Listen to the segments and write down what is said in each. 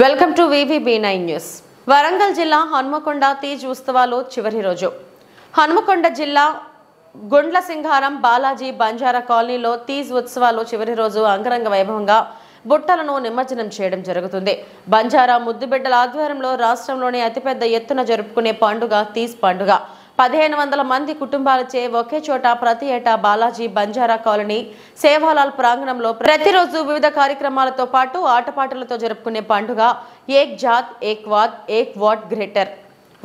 Welcome to VVB9 news. Warangal జిల్లా హనుమకొండ తీజ్ ఉత్సవాలు చివరి రోజు. హనుమకొండ జిల్లా గుండ్లసింగారం బాలాజీ బంజారా కాలనీలో తీజ్ ఉత్సవాలు చివరి రోజు అంగరంగ వైభవంగా బుట్టలను నిమజ్జనం చేయడం జరుగుతుంది. బంజారా ముద్దుబిడ్డల ఆధ్వర్యంలో రాష్ట్రంలోనే అతిపెద్ద ఎత్తున జరుపుకునే పండుగ తీజ్ పండుగ. 1500 మంది కుటుంబాలచే ఒకే చోట ప్రతి ఏటా బాలాజీ బంజారా కాలనీ సేవాలాల్ ప్రాంగణంలో ప్రతిరోజు వివిధ కార్యక్రమాలతో పాటు ఆటపాటలతో జరుపుకునే పండుగ ఏక్ జాత్ ఏక్ వాద్ ఏక్ వాట్ గ్రేటర్.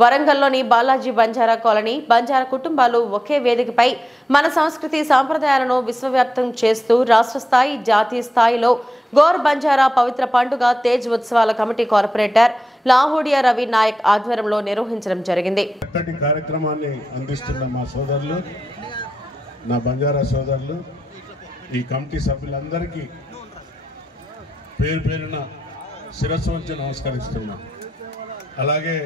వరంగల్లోని బాలాజీ బంజారా కాలనీ బంజారా కుటుంబాలు ఒకే వేదికపై మన సంస్కృతి సాంప్రదాయాలను విశ్వవ్యాప్తం చేస్తూ రాష్ట్ర స్థాయి జాతీయ స్థాయిలో గోర్ బంజారా పవిత్ర పండుగ తేజ్ ఉత్సవాల కమిటీ కార్పొరేటర్ లాహోడియా రవి నాయక్ ఆధ్వర్యంలో నిర్వహించడం జరిగింది. కార్యక్రమాన్ని అందిస్తున్న మా సోదరులు, నా బంజారా సోదరులు, ఈ కమిటీ సభ్యులందరికీ పేరు పేరున శిరస్సు వంచి నమస్కరిస్తున్నాం. అలాగే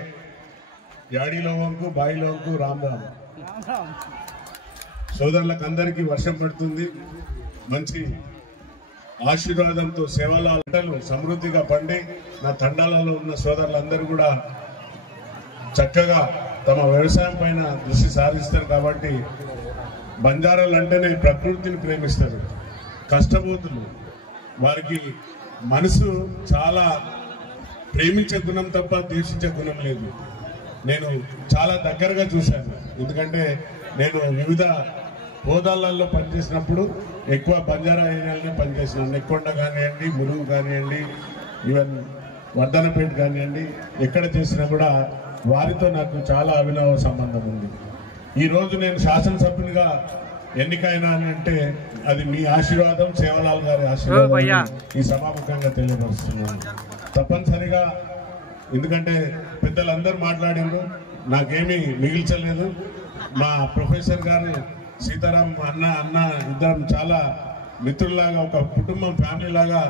యాడిలోవంకు బాయిలోవంకు రామ్ రామ్ సోదరులకు అందరికీ వర్షం పడుతుంది. మంచి ఆశీర్వాదంతో సేవలు సమృద్ధిగా పండి నా తండాలలో ఉన్న సోదరులందరూ కూడా చక్కగా తమ వ్యవసాయం పైన దృష్టి సారిస్తారు. కాబట్టి బంజారాలు అంటేనే ప్రకృతిని ప్రేమిస్తారు, కష్టపోతులు, వారికి మనసు చాలా ప్రేమించే గుణం తప్ప ద్వేషించే గుణం లేదు. నేను చాలా దగ్గరగా చూశాను. ఎందుకంటే నేను వివిధ హోదాలలో పనిచేసినప్పుడు ఎక్కువ బంజారా ఏరియాలనే పనిచేసినాను. నెక్కొండ కానివ్వండి, మురుగు కానివ్వండి, ఈవెన్ వర్ధనపేట కానివ్వండి, ఎక్కడ చేసినా కూడా వారితో నాకు చాలా అవినవ సంబంధం ఉంది. ఈరోజు నేను శాసనసభ్యునిగా ఎన్నికైనా అంటే అది మీ ఆశీర్వాదం, సేవలాల్ గారి ఆశీర్వాదం ఈ సభాముఖంగా తెలియపరుస్తున్నాను. తప్పనిసరిగా ఎందుకంటే పెద్దలందరూ మాట్లాడిండ్రు, నాకేమీ మిగిల్చలేదు. మా ప్రొఫెసర్ గారు సీతారాం అన్న ఇద్దరం చాలా మిత్రులాగా, ఒక కుటుంబం, ఫ్యామిలీ లాగా.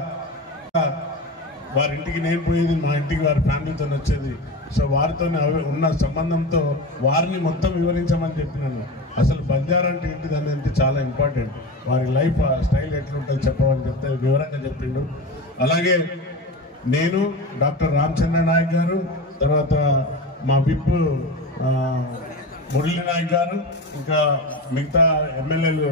వారి ఇంటికి నేను పోయేది, మా ఇంటికి వారి ఫ్యామిలీతో వచ్చేది. సో వారితో ఉన్న సంబంధంతో వారిని మొత్తం వివరించమని చెప్పినాను. అసలు బంజారా అంటే ఏంటిది అనేది చాలా ఇంపార్టెంట్. వారి లైఫ్ స్టైల్ ఎట్లుంటుంది చెప్పమని చెప్తే వివరంగా చెప్పిండు. అలాగే నేను, డాక్టర్ రామచంద్ర నాయక్ గారు, తర్వాత మా విప్ మురళీ నాయక్ గారు, ఇంకా మిగతా ఎమ్మెల్యేలు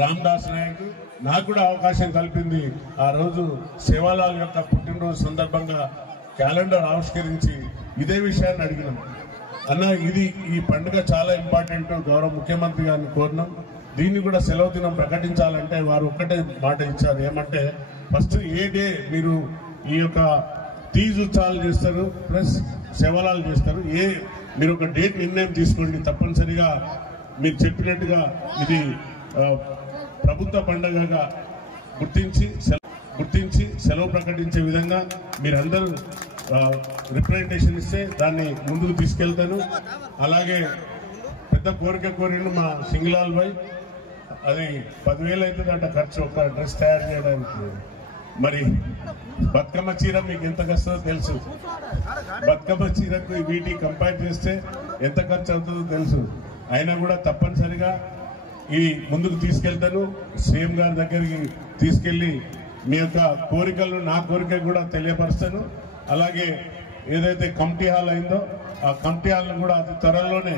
రామ్దాస్ నాయక్ నాకు కూడా అవకాశం కల్పింది. ఆ రోజు సేవాలాల్ యొక్క పుట్టినరోజు సందర్భంగా క్యాలెండర్ ఆవిష్కరించి ఇదే విషయాన్ని అడిగినాం. అన్న ఇది ఈ పండుగ చాలా ఇంపార్టెంట్, గౌరవ ముఖ్యమంత్రి గారిని కోరినాం. దీన్ని కూడా సెలవు దినం ప్రకటించాలంటే వారు ఒక్కటే మాట ఇచ్చారు. ఏమంటే ఫస్ట్ ఏ డే మీరు ఈ యొక్క తీజ్ ఉత్సవాలు చేస్తారు ప్లస్ సేవలాలు చేస్తారు, మీరు ఒక డేట్ నిర్ణయం తీసుకోండి. తప్పనిసరిగా మీరు చెప్పినట్టుగా ఇది ప్రభుత్వ పండుగగా గుర్తించి సెలవు ప్రకటించే విధంగా మీరందరూ రిప్రజెంటేషన్ ఇస్తే దాన్ని ముందుకు తీసుకెళ్తాను. అలాగే పెద్ద కోరిండు మా సింగిలాల్ భాయ్, అది 10,000 అవుతుందంట ఖర్చు ఒక డ్రెస్ తయారు చేయడానికి. మరి బతుకమ్మ చీర మీకు ఎంత కష్టమో తెలుసు. బతుకమ్మ చీరకు వీటికి కంపేర్ చేస్తే ఎంత ఖర్చు అవుతుందో తెలుసు. అయినా కూడా తప్పనిసరిగా ఈ ముందుకు తీసుకెళ్తాను. సీఎం గారి దగ్గరికి తీసుకెళ్లి మీ యొక్క కోరికలు, నా కోరిక కూడా తెలియపరుస్తాను. అలాగే ఏదైతే కమిటీ హాల్ అయిందో ఆ కమిటీ హాల్ను కూడా అతి త్వరలోనే